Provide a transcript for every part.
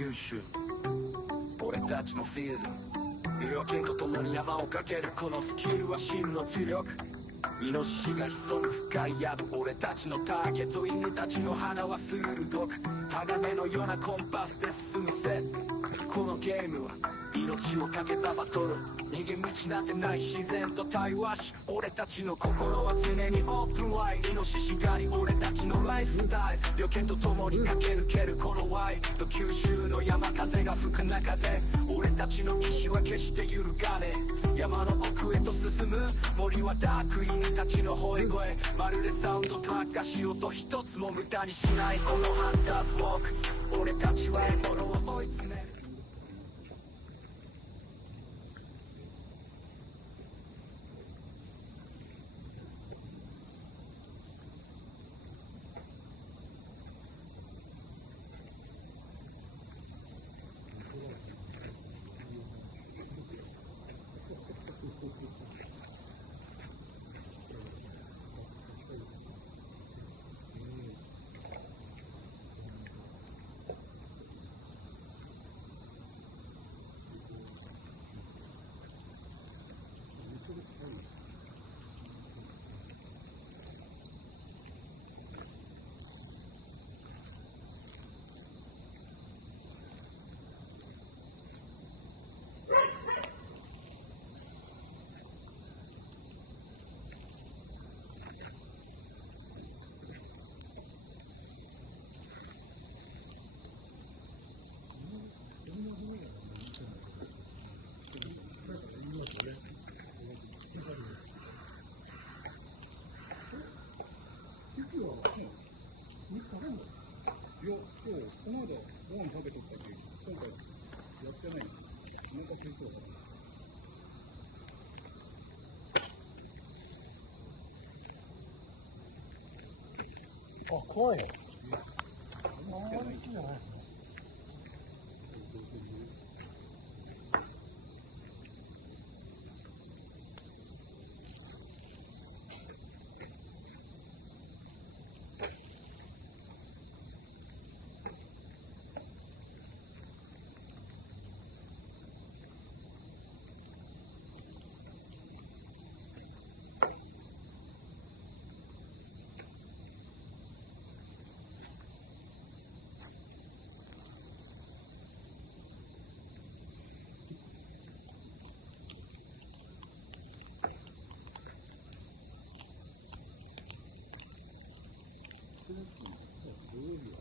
九州俺たちのフィールド医療圏と共に山をかけるこのスキルは真の知力イノシシが潜む深い藪俺たちのターゲット犬たちの鼻は鋭く鋼のようなコンパスで進むせこのゲームは命をかけたバトル逃げ道なんてない自然と対話し俺たちの心は常にオープンワイイノシシ狩り俺たちのライフスタイル猟犬と共に駆け抜けるこのワイド九州の山風が吹く中で俺たちの意志は決して揺るがね山の奥へと進む森はダーク犬たちの吠え声まるでサウンドトラックがしようと一つも無駄にしないこのハンターズウォーク俺たちは獲物を追い詰めるいや、今日、この間、ご飯食べとったけど、今回、やってない。お腹空いそうだ。あ、怖いよ。あんまり好きじゃない。土曜日は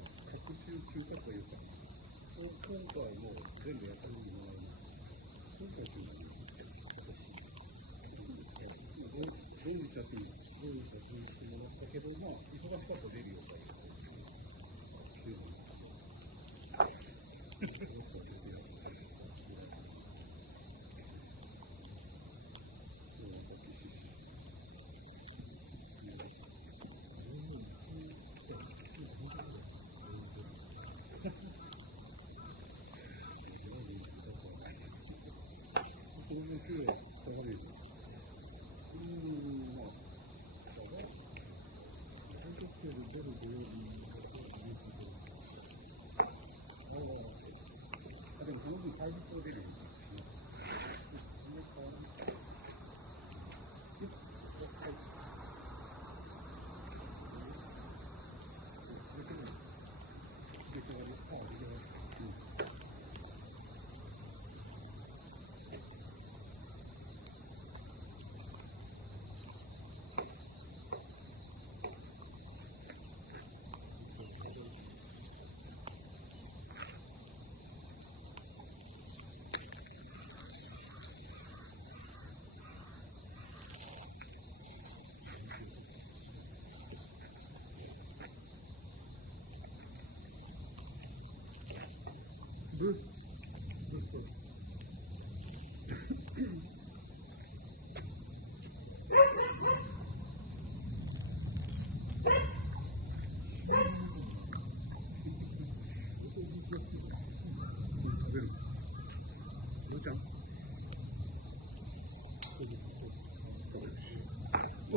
特集休暇というか、今回も全部やったのに回る。今回というのは、私、どういう写真してもらったけど、まあ、忙しかったら出るよ、これも綺麗、下がれる。まあ、出る土曜日。でもその分、体力を出るよ。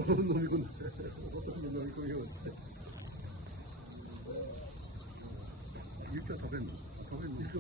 飲み込んだ。飲み込みようって。雪は食べんの？食べんの？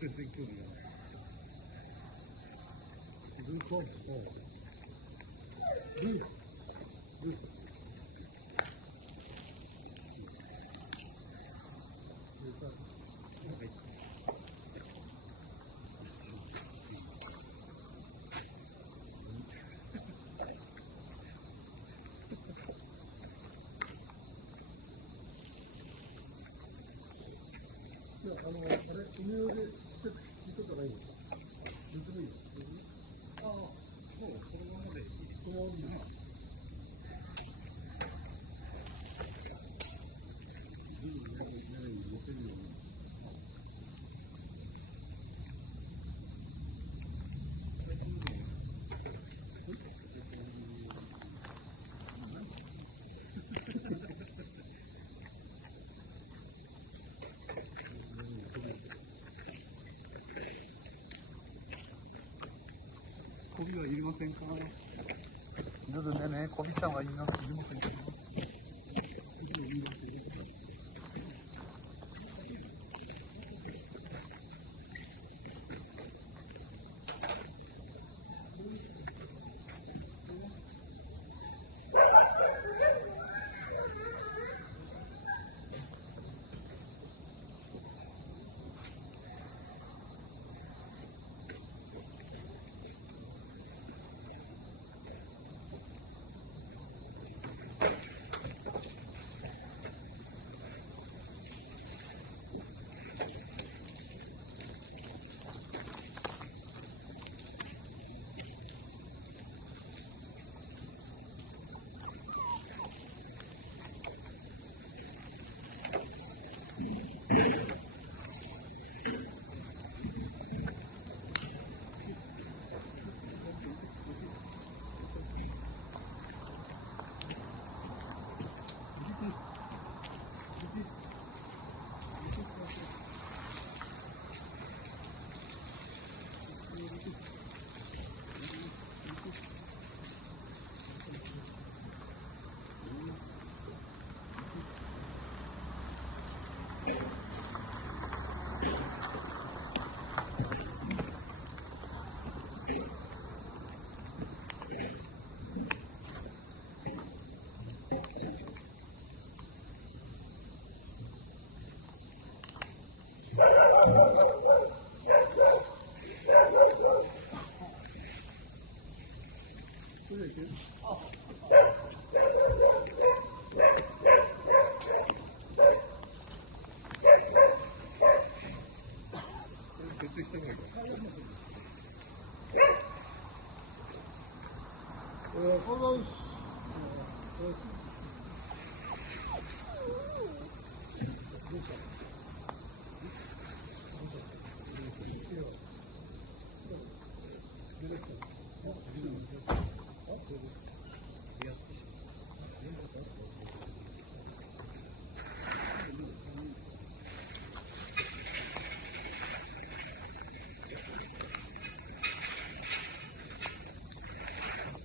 全然興味がない。ずっと、媚びはいりませんか。이거도 내내 고비장 아니면 이거 괜찮아.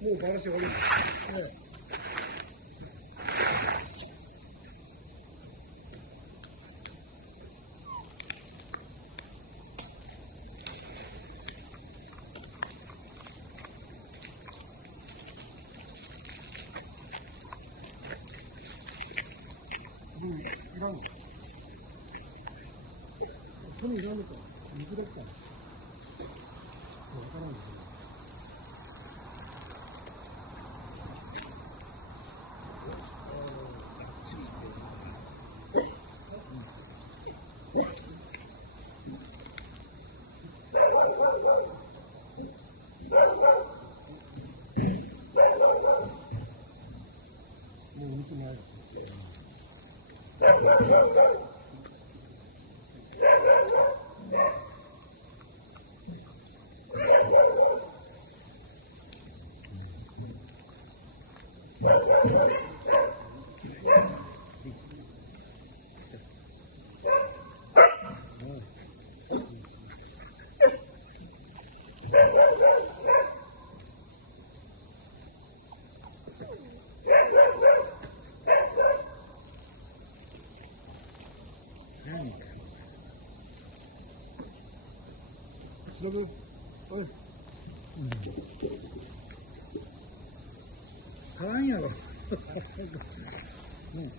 뭐 바르시 올리. 네. 이런 손이 이러니까 미끄럽다. 저기, 사랑이야. 응.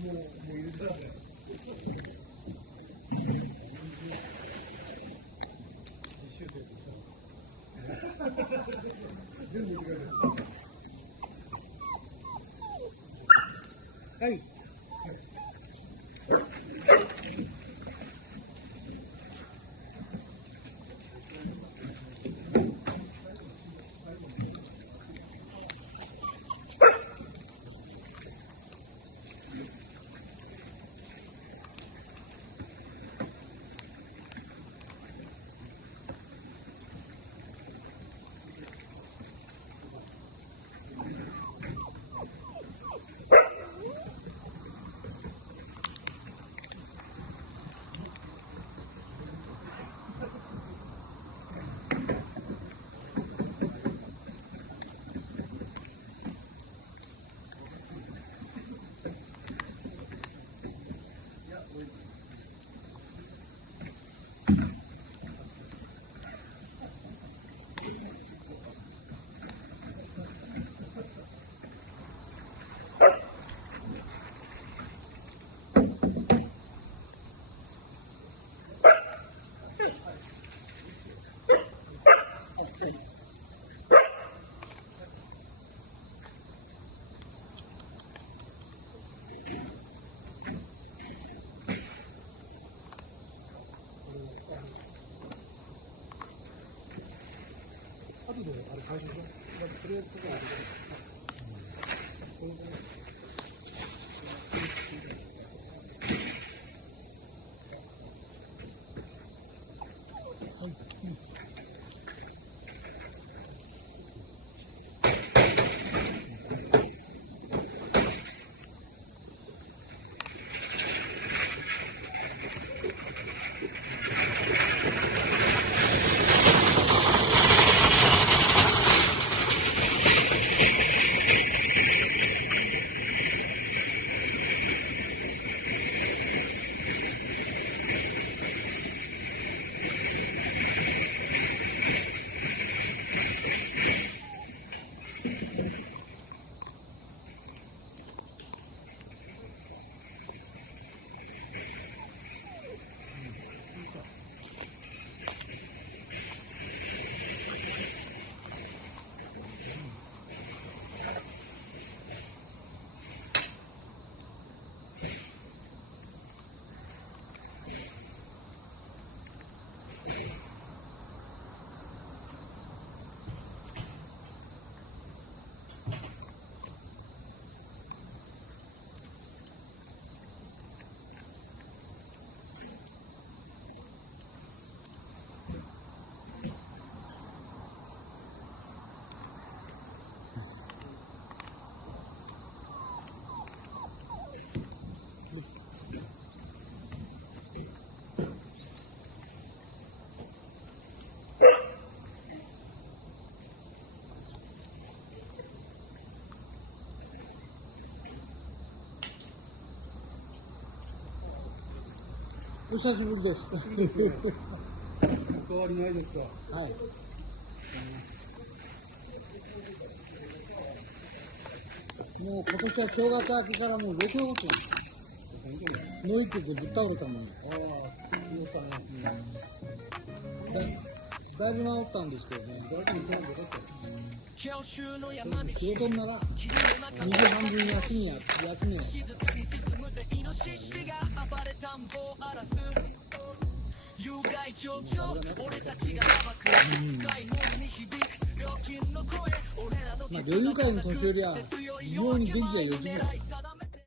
뭐 이러다. 아이. 部あれ会社でしょ。だってそれとかあるお久しぶりです。お変わりないですか。はい。もう今年は正月明けからもう6月なんです。ノイっててぶっ倒れたもん。ああ、そうかな。だいぶ治ったんですけどね。大丈夫なんでかって。仕事なら2時半分休みは。まあ、猟友会の年寄りは、異様に元気が良すぎない。